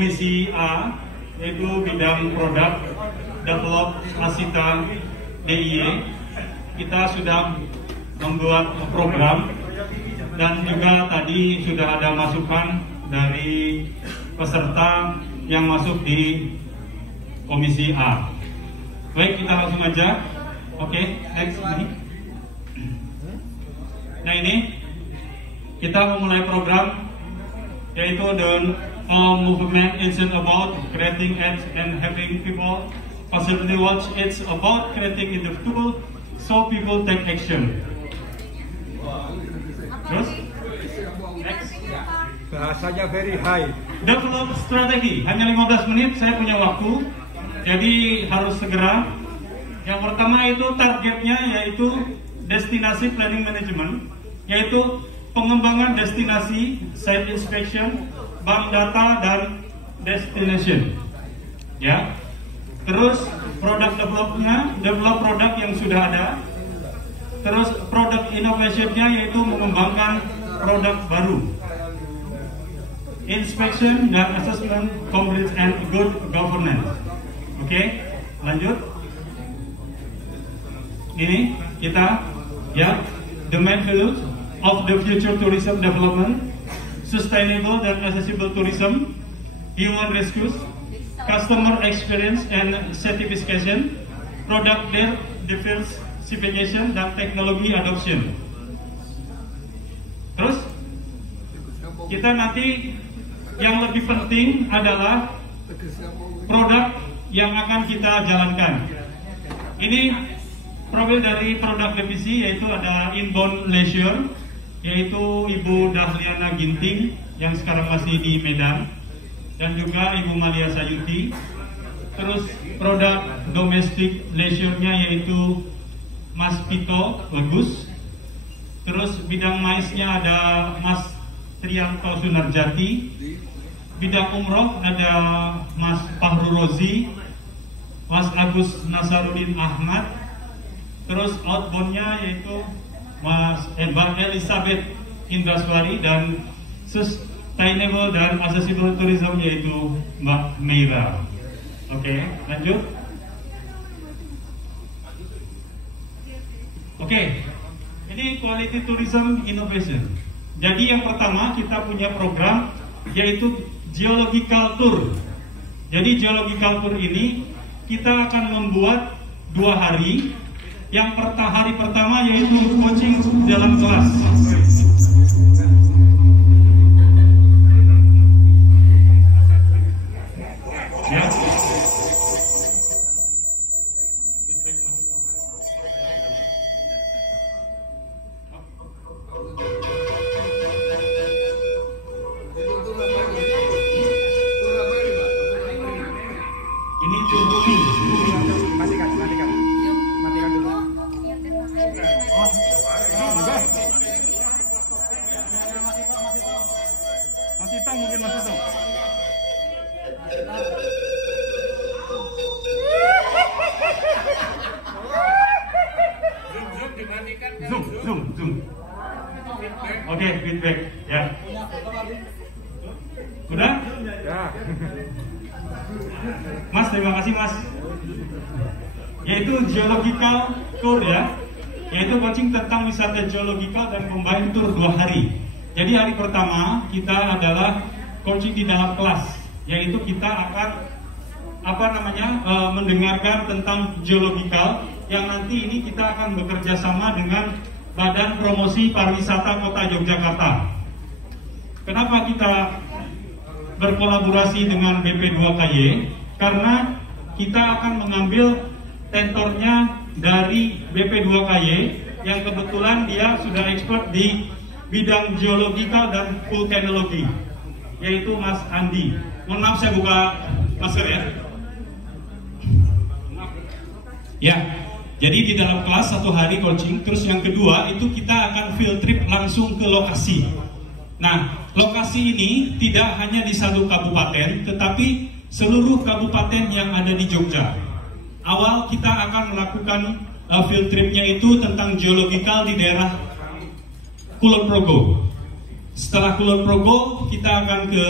Komisi A, yaitu bidang produk develop Asita DIY. Kita sudah membuat program dan juga tadi sudah ada masukan dari peserta yang masuk di Komisi A. Baik, kita langsung aja. Oke, next ini. Nah, ini kita memulai program, yaitu the movement isn't about creating ads and having people possibly watch. It's about creating individual so people take action. Terus next. Bahasanya very high. Develop strategi, hanya 15 menit saya punya waktu, jadi harus segera. Yang pertama itu targetnya yaitu destinasi planning management, yaitu pengembangan destinasi, site inspection, bank data dan destination. Ya. Terus produk developnya, develop produk yang sudah ada. Terus produk innovationnya yaitu mengembangkan produk baru. Inspection dan assessment, compliance and good governance. Oke, lanjut. Ini kita ya, the main values of the future tourism development, sustainable dan accessible tourism, human resources, customer experience and certification, product diversification dan teknologi adoption. Terus kita nanti yang lebih penting adalah produk yang akan kita jalankan. Ini profil dari produk divisi, yaitu ada Inbound Leisure, yaitu Ibu Dahliana Ginting yang sekarang masih di Medan, dan juga Ibu Malia Sayuti. Terus produk domestic leisure-nya yaitu Mas Pito Bagus. Terus bidang maisnya ada Mas Trianto Sunarjati. Bidang umroh ada Mas Fahru Rozi, Mas Agus Nasaruddin Ahmad. Terus outbound-nya yaitu Mbak Elizabeth Indraswari, dan sustainable dan accessible tourism yaitu Mbak Meira. Oke, lanjut. Oke, ini quality tourism innovation. Jadi yang pertama kita punya program yaitu geological tour. Jadi geological tour ini kita akan membuat 2 hari. Yang hari pertama yaitu coaching dalam kelas. Ya. Ini coaching. Matikan dulu. Masih tahu mungkin masih tahu. Zoom. Oke, feedback ya. Udah? Ya. Mas, terima kasih Mas. Yaitu geological tour ya, yaitu coaching tentang wisata geological dan combine tour 2 hari. Jadi hari pertama kita adalah coaching di dalam kelas, yaitu kita akan mendengarkan tentang geological, yang nanti ini kita akan bekerja sama dengan Badan Promosi Pariwisata Kota Yogyakarta. Kenapa kita berkolaborasi dengan BP2KY? Karena kita akan mengambil tentornya dari BP2KY yang kebetulan dia sudah expert di bidang geological dan vulkanologi, yaitu Mas Andi. Mohon maaf saya buka masker ya. Ya, jadi di dalam kelas 1 hari coaching. Terus yang kedua itu kita akan field trip langsung ke lokasi. Nah, lokasi ini tidak hanya di 1 kabupaten, tetapi seluruh kabupaten yang ada di Jogja. Awal kita akan melakukan field tripnya itu tentang geological di daerah Kulon Progo. Setelah Kulon Progo kita akan ke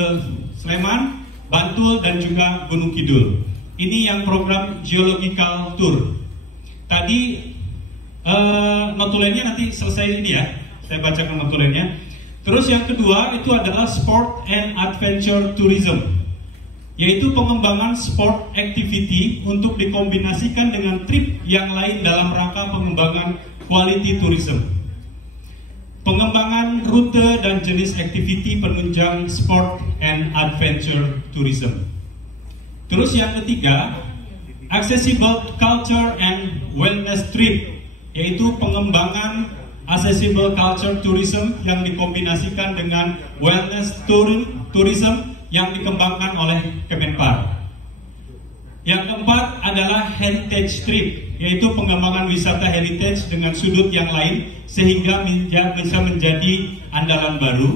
Sleman, Bantul dan juga Gunung Kidul. Ini yang program Geological Tour. Tadi notulennya nanti selesai ini ya, saya bacakan notulennya. Terus yang kedua itu adalah Sport and Adventure Tourism, yaitu pengembangan sport activity untuk dikombinasikan dengan trip yang lain dalam rangka pengembangan quality tourism. Pengembangan rute dan jenis activity penunjang sport and adventure tourism. Terus yang ketiga, Accessible Culture and Wellness Trip, yaitu pengembangan accessible culture tourism yang dikombinasikan dengan wellness tourism yang dikembangkan oleh Kemenpar. Yang keempat adalah Heritage Trip, yaitu pengembangan wisata heritage dengan sudut yang lain sehingga bisa menjadi andalan baru.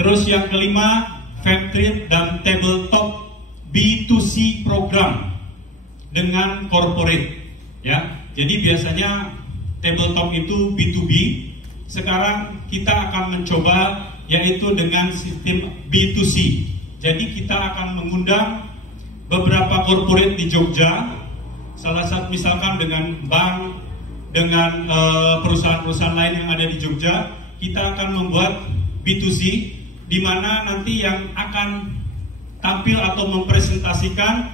Terus yang kelima, Fab Trip dan Tabletop B2C program dengan corporate, ya. Jadi biasanya tabletop itu B2B. Sekarang kita akan mencoba yaitu dengan sistem B2C. Jadi kita akan mengundang beberapa corporate di Jogja, salah satu misalkan dengan bank, dengan perusahaan-perusahaan lain yang ada di Jogja. Kita akan membuat B2C di mana nanti yang akan tampil atau mempresentasikan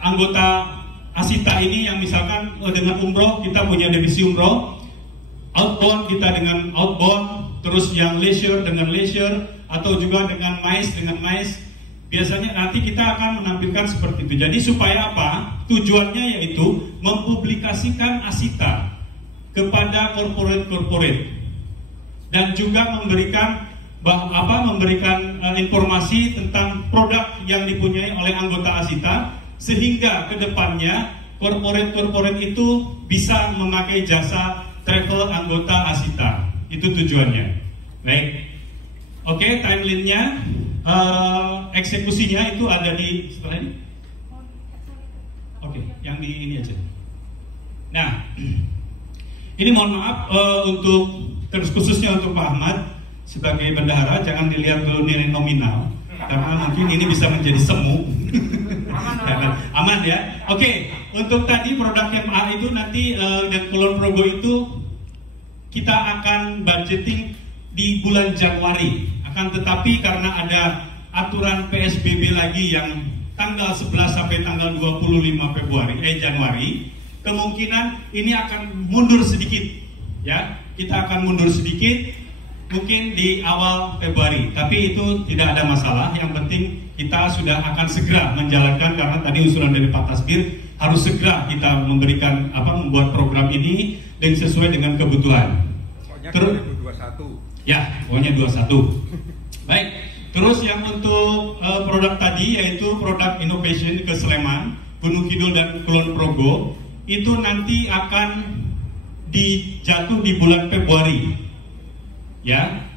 anggota Asita ini yang misalkan dengan umroh, kita punya divisi umroh, outbound kita dengan outbound, terus yang leisure dengan leisure, atau juga dengan MICE. Biasanya nanti kita akan menampilkan seperti itu. Jadi supaya apa? Tujuannya yaitu mempublikasikan Asita kepada corporate dan juga memberikan informasi tentang produk yang dipunyai oleh anggota Asita, sehingga kedepannya corporate itu bisa memakai jasa travel anggota Asita. Itu tujuannya. Baik. Oke, timelinenya, eksekusinya itu ada di setelah ini. Oke, yang di ini aja. Nah, ini mohon maaf untuk terus khususnya untuk Pak Ahmad sebagai bendahara, jangan dilihat dulu nilai nominal karena mungkin ini bisa menjadi semu. Aman ya. Oke, untuk tadi produk MA itu nanti dan Kulon Progo itu kita akan budgeting di bulan Januari. Akan tetapi karena ada aturan PSBB lagi yang tanggal 11 sampai tanggal 25 Januari, kemungkinan ini akan mundur sedikit. Ya, kita akan mundur sedikit. Mungkin di awal Februari, tapi itu tidak ada masalah. Yang penting kita sudah akan segera menjalankan, karena tadi usulan dari Pak Tasbir harus segera kita memberikan membuat program ini dan sesuai dengan kebutuhan. Pokoknya 2021. Ya, pokoknya 21. Baik. Terus yang untuk produk tadi yaitu produk innovation ke Sleman, Gunung Kidul dan Kulon Progo itu nanti akan dijatuh di bulan Februari. Ya,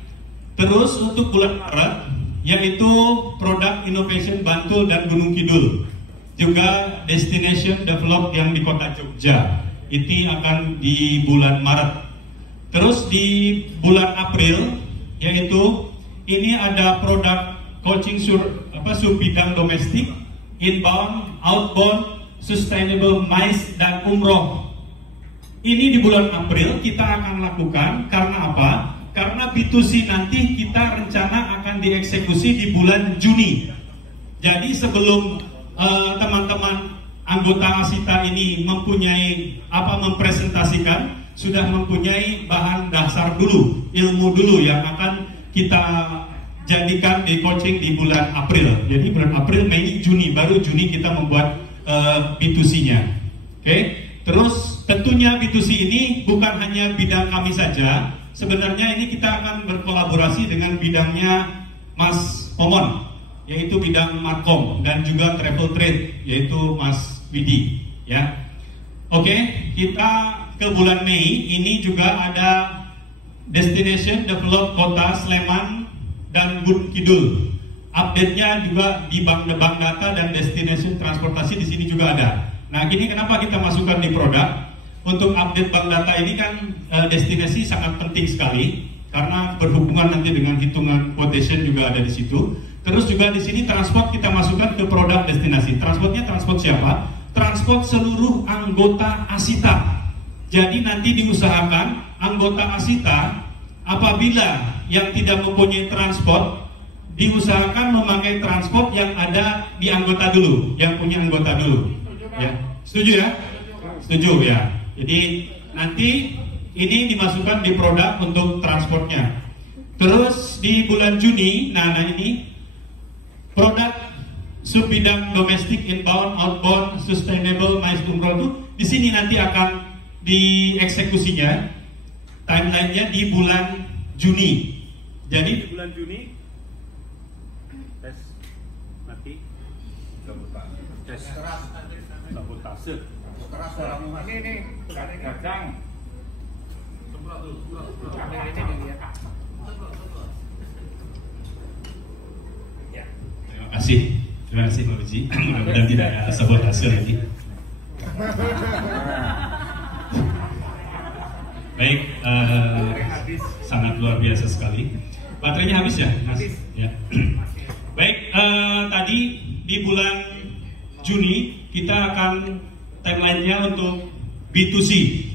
terus untuk bulan Maret yaitu produk innovation Bantul dan Gunung Kidul, juga destination develop yang di kota Jogja, itu akan di bulan Maret. Terus di bulan April yaitu ini ada produk coaching sub bidang domestik, inbound, outbound, sustainable MICE dan umroh. Ini di bulan April kita akan lakukan karena apa? Karena B2C nanti kita rencana akan dieksekusi di bulan Juni. Jadi sebelum teman-teman anggota Asita ini mempunyai mempresentasikan, sudah mempunyai bahan dasar dulu, ilmu dulu yang akan kita jadikan di coaching di bulan April. Jadi bulan April, Mei, Juni, baru Juni kita membuat B2C-nya. Oke. Terus tentunya B2C ini bukan hanya bidang kami saja. Sebenarnya ini kita akan berkolaborasi dengan bidangnya Mas Pomon, yaitu bidang Markom, dan juga travel trade, yaitu Mas Widi. Ya, oke, kita ke bulan Mei ini juga ada destination develop kota Sleman dan Gunung Kidul. Update-nya juga di bank data dan destination transportasi di sini juga ada. Nah, gini kenapa kita masukkan di produk? Untuk update bank data ini kan destinasi sangat penting sekali karena berhubungan nanti dengan hitungan quotation juga ada di situ. Terus juga di sini transport kita masukkan ke produk destinasi. Transportnya transport siapa? Transport seluruh anggota Asita. Jadi nanti diusahakan anggota Asita apabila yang tidak mempunyai transport, diusahakan memakai transport yang ada di anggota dulu, yang punya anggota dulu. Ya, setuju ya? Setuju ya. Jadi nanti ini dimasukkan di produk untuk transportnya. Terus di bulan Juni, nah ini produk subbidang domestik, inbound, outbound, sustainable, mais umroh itu di sini nanti akan dieksekusinya. Timelinenya di bulan Juni. Jadi di bulan Juni tes mati tes sabotase. Ini gadang. Terima kasih Pak Uji. Mudah-mudahan tidak ada sabotase lagi. Baik, sangat luar biasa sekali. Baterainya habis ya, Mas? Ya. Baik, tadi di bulan Juni kita akan timeline-nya untuk B2C.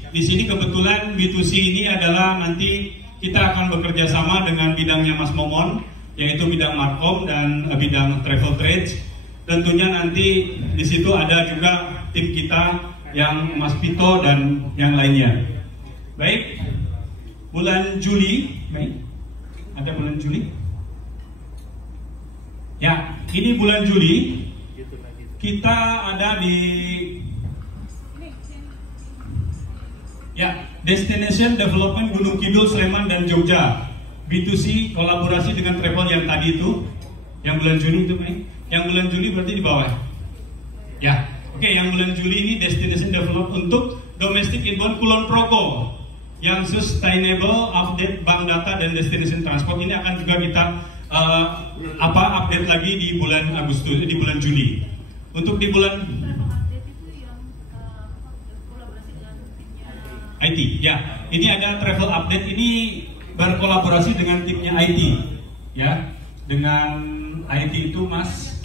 Di sini kebetulan B2C ini adalah nanti kita akan bekerja sama dengan bidangnya Mas Momon, yaitu bidang Markom dan bidang Travel Trade. Tentunya nanti di situ ada juga tim kita yang Mas Pito dan yang lainnya. Baik, bulan Juli, baik, ada bulan Juli. Ya, ini bulan Juli kita ada di Destination Development Gunung Kidul, Sleman dan Jogja. B2C kolaborasi dengan travel yang tadi itu, yang bulan Juni itu, baik. Yang bulan Juli berarti di bawah. Ya, oke, yang bulan Juli ini Destination Develop untuk domestic inbound Kulon Progo. Yang sustainable, update bank data dan destination transport ini akan juga kita update lagi di bulan Agustus, di bulan Juli. Untuk di bulan IT, ya, ini ada travel update, ini berkolaborasi dengan timnya IT, ya, dengan IT itu Mas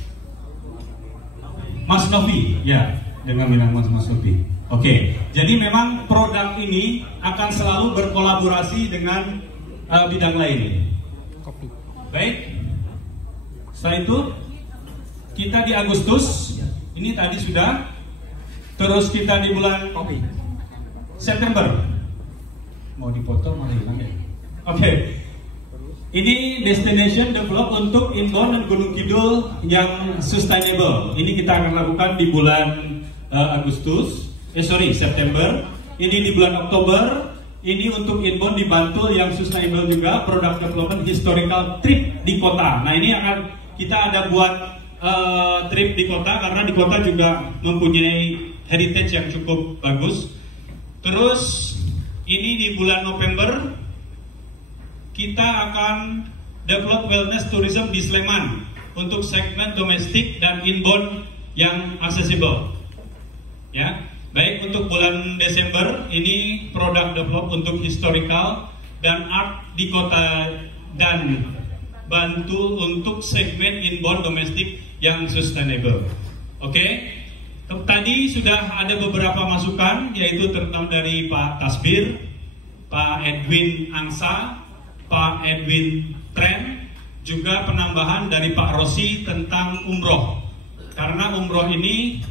Novi, ya, dengan Mas Novi. Oke, jadi memang produk ini akan selalu berkolaborasi dengan bidang lain. Baik, setelah itu kita di Agustus, ini tadi sudah. Terus kita di bulan September, mau dipotong malah hilang ya. Oke, ini Destination Develop untuk inbound dan Gunung Kidul yang sustainable. Ini kita akan lakukan di bulan September. Ini di bulan Oktober. Ini untuk inbound di Bantul yang sustainable juga, product development historical trip di kota. Nah, ini akan kita ada buat trip di kota karena di kota juga mempunyai heritage yang cukup bagus. Terus ini di bulan November kita akan develop wellness tourism di Sleman untuk segmen domestik dan inbound yang accessible. Ya, baik, untuk bulan Desember ini produk develop untuk historical dan art di kota dan Bantul untuk segmen inbound domestik yang sustainable. Oke. Tadi sudah ada beberapa masukan, yaitu terutama dari Pak Tasbir, Pak Edwin Angsa, Pak Edwin Tren, juga penambahan dari Pak Rosi tentang umroh. Karena umroh ini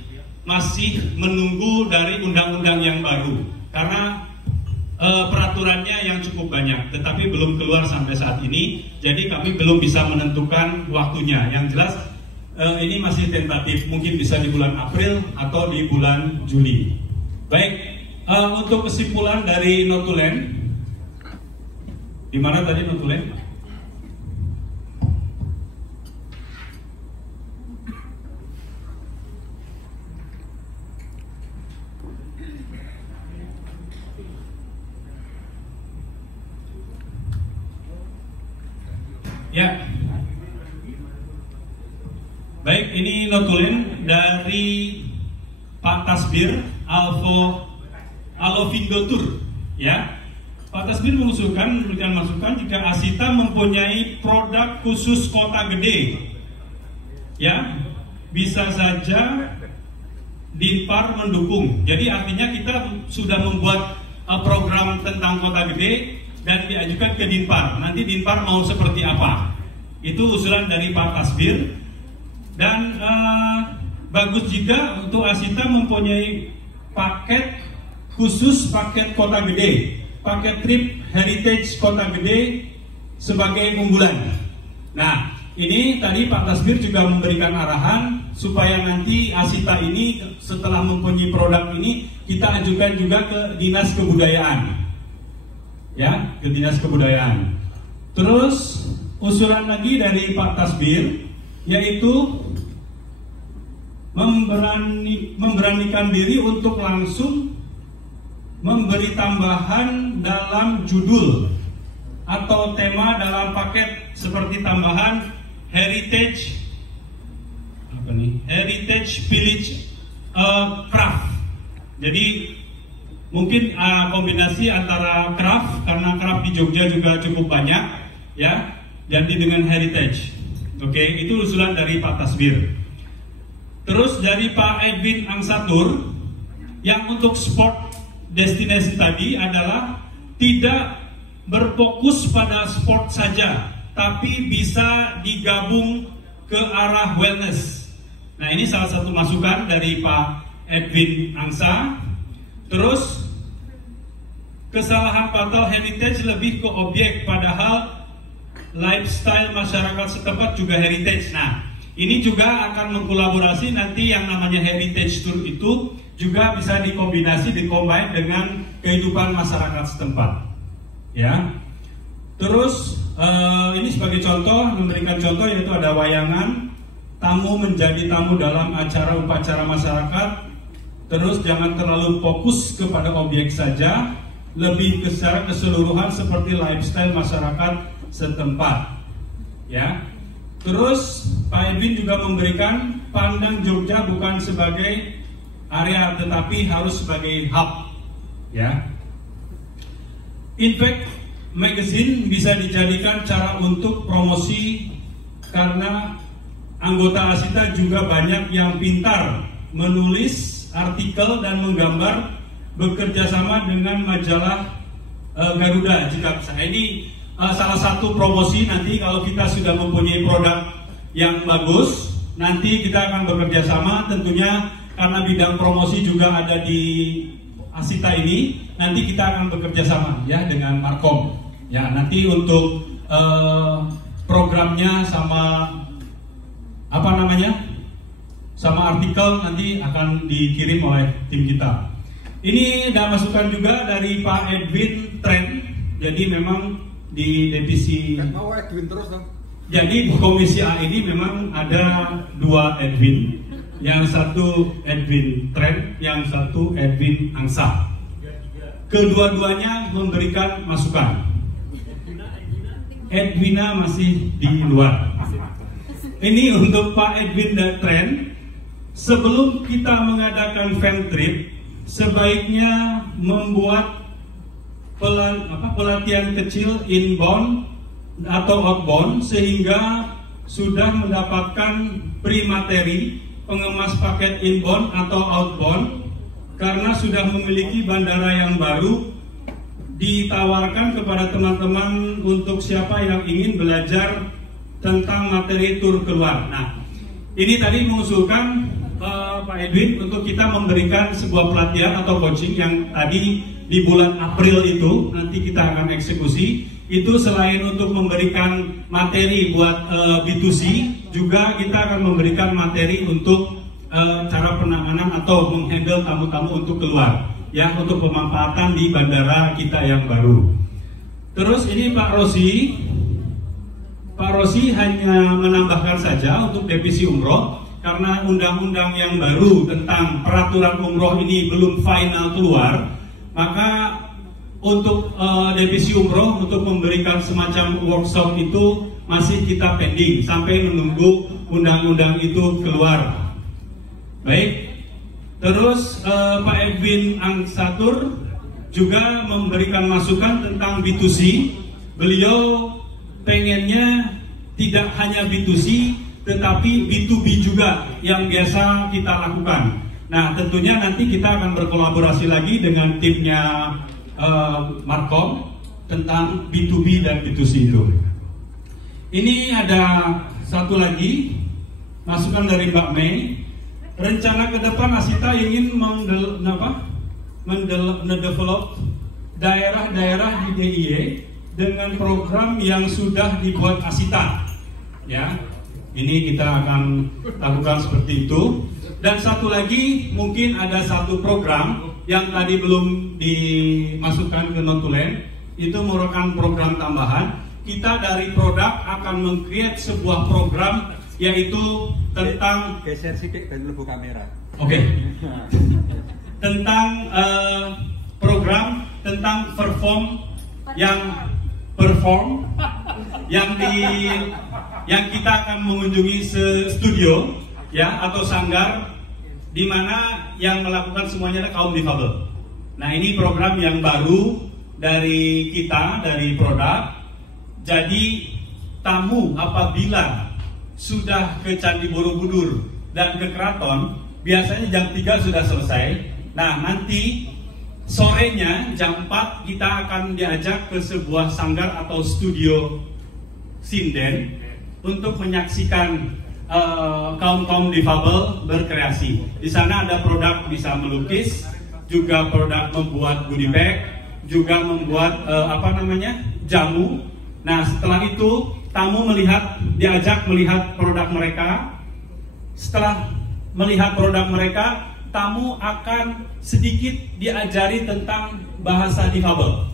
masih menunggu dari undang-undang yang baru, karena peraturannya yang cukup banyak, tetapi belum keluar sampai saat ini. Jadi kami belum bisa menentukan waktunya. Yang jelas ini masih tentatif, mungkin bisa di bulan April atau di bulan Juli. Baik, untuk kesimpulan dari Notulen, di mana tadi Notulen? Ya, baik, ini Notulen dari Pak Tasbir Alovindo Tour, ya. Pak Tasbir memberikan masukan jika Asita mempunyai produk khusus kota gede ya bisa saja Dinpar mendukung. Jadi artinya kita sudah membuat program tentang kota gede dan diajukan ke Dinpar. Nanti Dinpar mau seperti apa? Itu usulan dari Pak Tasbir. Dan bagus juga untuk Asita mempunyai paket khusus, paket kota gede, paket trip heritage kota gede sebagai unggulan. Nah, ini tadi Pak Tasbir juga memberikan arahan supaya nanti Asita ini setelah mempunyai produk ini kita ajukan juga ke Dinas Kebudayaan, ya, ke Dinas Kebudayaan. Terus usulan lagi dari Pak Tasbir yaitu memberanikan diri untuk langsung memberi tambahan dalam judul atau tema dalam paket seperti tambahan heritage village craft. Jadi mungkin kombinasi antara craft, karena craft di Jogja juga cukup banyak, ya, ganti dengan heritage. Oke, itu usulan dari Pak Tasbir. Terus dari Pak Edwin Angsatur, yang untuk sport destination tadi adalah tidak berfokus pada sport saja, tapi bisa digabung ke arah wellness. Nah, ini salah satu masukan dari Pak Edwin Angsa. Terus kesalahan fatal heritage lebih ke objek, padahal lifestyle masyarakat setempat juga heritage. Nah, ini juga akan mengkolaborasi nanti yang namanya heritage tour itu juga bisa dikombinasi, dikombin dengan kehidupan masyarakat setempat. Ya. Terus ini sebagai contoh, memberikan contoh yaitu ada wayangan, tamu menjadi tamu dalam acara upacara masyarakat. Terus jangan terlalu fokus kepada objek saja, lebih ke secara keseluruhan seperti lifestyle masyarakat setempat. Ya. Terus Pak Edwin juga memberikan pandang Jogja bukan sebagai area tetapi harus sebagai hub. Ya. Impact Magazine bisa dijadikan cara untuk promosi karena anggota Asita juga banyak yang pintar menulis artikel dan menggambar, bekerja sama dengan majalah Garuda jika bisa. Ini salah satu promosi nanti kalau kita sudah mempunyai produk yang bagus, nanti kita akan bekerja sama tentunya karena bidang promosi juga ada di Asita ini, nanti kita akan bekerja sama ya dengan Markom. Ya, nanti untuk programnya sama apa namanya? Sama artikel nanti akan dikirim oleh tim kita. Ini ada masukan juga dari Pak Edwin Trend. Jadi memang di divisi mau Edwin terus dong. Jadi Komisi A ini memang ada dua Edwin. Yang satu Edwin Trend, yang satu Edwin Angsa. Kedua-duanya memberikan masukan. Edwina masih di luar. Ini untuk Pak Edwin dan Trend. Sebelum kita mengadakan fan trip, sebaiknya membuat pelatihan kecil inbound atau outbound sehingga sudah mendapatkan pre-materi pengemas paket inbound atau outbound karena sudah memiliki bandara yang baru, ditawarkan kepada teman-teman untuk siapa yang ingin belajar tentang materi tur keluar. Nah, ini tadi mengusulkan Pak Edwin untuk kita memberikan sebuah pelatihan atau coaching yang tadi di bulan April itu nanti kita akan eksekusi. Itu selain untuk memberikan materi buat B2C, juga kita akan memberikan materi untuk cara penanganan atau menghandle tamu-tamu untuk keluar. Ya, untuk pemanfaatan di bandara kita yang baru. Terus ini Pak Rosi hanya menambahkan saja untuk divisi umroh karena undang-undang yang baru tentang peraturan umroh ini belum final keluar, maka untuk divisi umroh untuk memberikan semacam workshop itu masih kita pending sampai menunggu undang-undang itu keluar. Baik. Terus Pak Edwin Angsatur juga memberikan masukan tentang B2C. Beliau pengennya tidak hanya B2C tetapi B2B juga yang biasa kita lakukan. Nah, tentunya nanti kita akan berkolaborasi lagi dengan timnya Markom tentang B2B dan B2C itu. Ini ada satu lagi masukan dari Mbak Mei. Rencana ke depan Asita ingin mendevelop daerah-daerah di DIY dengan program yang sudah dibuat Asita. Ya, ini kita akan lakukan seperti itu. Dan satu lagi, mungkin ada satu program yang tadi belum dimasukkan ke notulen, itu merupakan program tambahan. Kita dari produk akan meng-create sebuah program, yaitu tentang geser sedikit dan lebih kamera. Oke. Tentang program tentang yang kita akan mengunjungi studio ya atau sanggar di mana yang melakukan semuanya adalah kaum difabel. Nah, ini program yang baru dari kita, dari produk. Jadi tamu apabila sudah ke Candi Borobudur dan ke Keraton, biasanya jam 3 sudah selesai. Nah, nanti sorenya jam 4 kita akan diajak ke sebuah sanggar atau studio sinden untuk menyaksikan kaum difabel berkreasi. Di sana ada produk bisa melukis, juga produk membuat goodie bag, juga membuat jamu. Nah, setelah itu tamu diajak melihat produk mereka. Setelah melihat produk mereka, tamu akan sedikit diajari tentang bahasa difabel.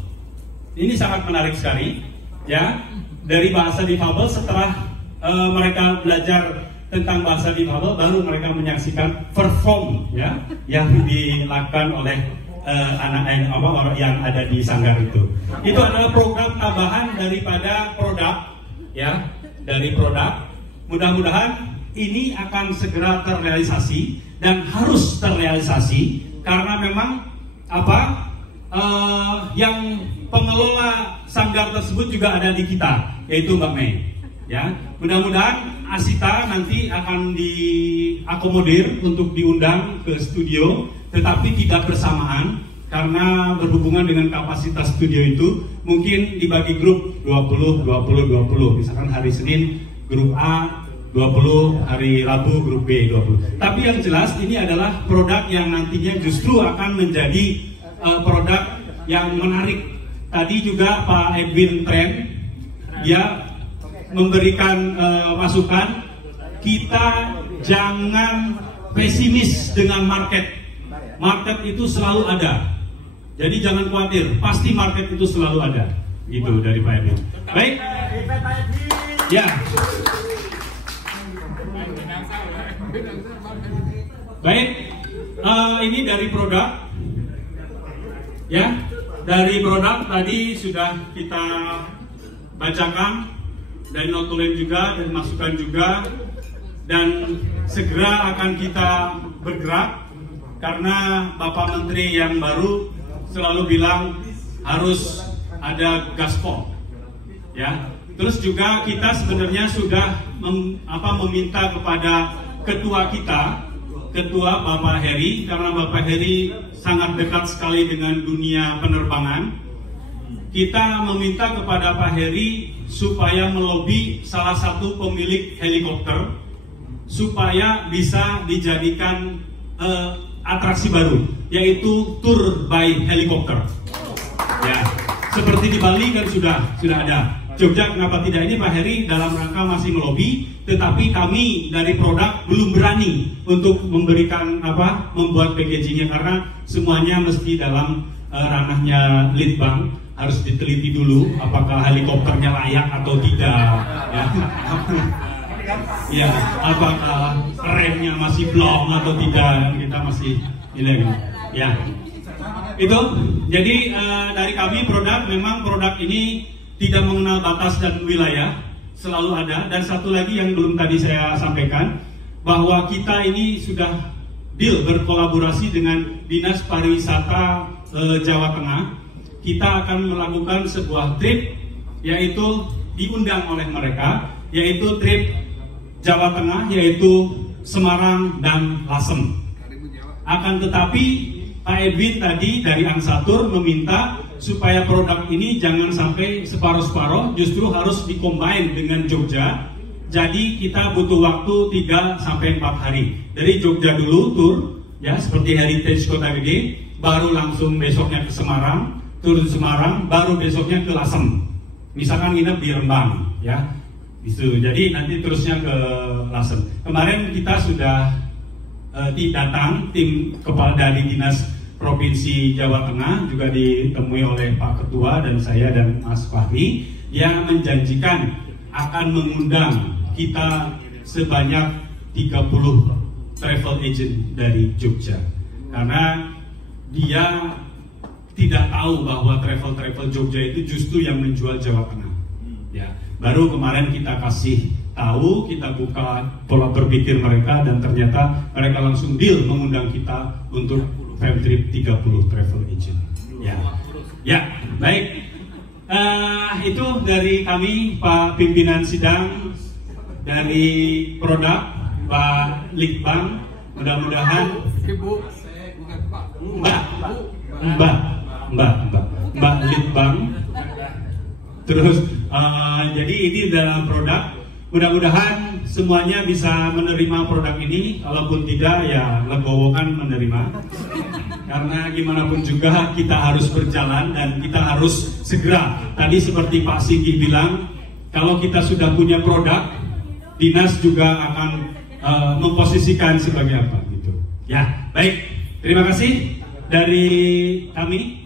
Ini sangat menarik sekali, ya. Dari bahasa difabel, setelah mereka belajar tentang bahasa difabel, baru mereka menyaksikan perform, ya, yang dilakukan oleh orang yang ada di sanggar itu. Itu adalah program tambahan daripada produk, ya, dari produk. Mudah-mudahan ini akan segera terrealisasi dan harus terrealisasi karena memang yang pengelola sanggar tersebut juga ada di kita, yaitu Mbak Mei. Ya, mudah-mudahan Asita nanti akan diakomodir untuk diundang ke studio, tetapi tidak bersamaan karena berhubungan dengan kapasitas studio itu mungkin dibagi grup 20. Misalkan hari Senin grup A 20, hari Rabu grup B 20. Tapi yang jelas ini adalah produk yang nantinya justru akan menjadi produk yang menarik. Tadi juga Pak Edwin Tren dia memberikan masukan, kita jangan pesimis dengan market. Market itu selalu ada. Jadi jangan khawatir, pasti market itu selalu ada. Gitu dari Pak Edwin. Baik. Ya. Baik. Ini dari produk. Ya. Dari produk tadi sudah kita bacakan, dari notulen juga, dan masukan juga, dan segera akan kita bergerak karena Bapak Menteri yang baru selalu bilang harus ada gaspol, ya. Terus juga kita sebenarnya sudah meminta kepada ketua kita, ketua Bapak Heri, karena Bapak Heri sangat dekat sekali dengan dunia penerbangan. Kita meminta kepada Pak Heri supaya melobi salah satu pemilik helikopter supaya bisa dijadikan atraksi baru, yaitu tour by helikopter. Ya, seperti di Bali kan sudah ada. Jogja kenapa tidak? Ini Pak Heri dalam rangka masih melobi, tetapi kami dari produk belum berani untuk memberikan membuat packagingnya karena semuanya mesti dalam ranahnya Litbang. Harus diteliti dulu apakah helikopternya layak atau tidak, ya. Ya, apakah remnya masih blong atau tidak, kita masih ini, ya. Itu jadi dari kami produk, memang produk ini tidak mengenal batas dan wilayah, selalu ada. Dan satu lagi yang belum tadi saya sampaikan, bahwa kita ini sudah deal berkolaborasi dengan Dinas Pariwisata Jawa Tengah. Kita akan melakukan sebuah trip, yaitu diundang oleh mereka, yaitu trip Jawa Tengah, yaitu Semarang dan Lasem. Akan tetapi Pak Edwin tadi dari Angsatur meminta supaya produk ini jangan sampai separuh-separuh, justru harus dikombin dengan Jogja. Jadi kita butuh waktu 3-4 hari. Dari Jogja dulu tur, ya seperti Heritage Kota Gede, baru langsung besoknya ke Semarang, turun Semarang, baru besoknya ke Lasem. Misalkan nginep di Rembang, ya. Itu. Jadi nanti terusnya ke Lasem. Kemarin kita sudah datang tim kepala dari Dinas Provinsi Jawa Tengah, juga ditemui oleh Pak Ketua dan saya dan Mas Fahmi, yang menjanjikan akan mengundang kita sebanyak 30 travel agent dari Jogja, karena dia tidak tahu bahwa travel Jogja itu justru yang menjual Jawa Tengah. Ya, baru kemarin kita kasih tahu, kita buka pola berpikir mereka, dan ternyata mereka langsung deal mengundang kita untuk fam trip 30 travel agent. Ya, baik. Itu dari kami, Pak Pimpinan Sidang, dari produk Pak Litbang. Mudah-mudahan Mbak Litbang. Terus jadi ini dalam produk. Mudah-mudahan semuanya bisa menerima produk ini. Kalaupun tidak, ya legowo kan menerima. Karena gimana pun juga kita harus berjalan dan kita harus segera. Tadi seperti Pak Singgi bilang, kalau kita sudah punya produk, dinas juga akan memposisikan sebagai apa gitu. Ya, baik. Terima kasih dari kami.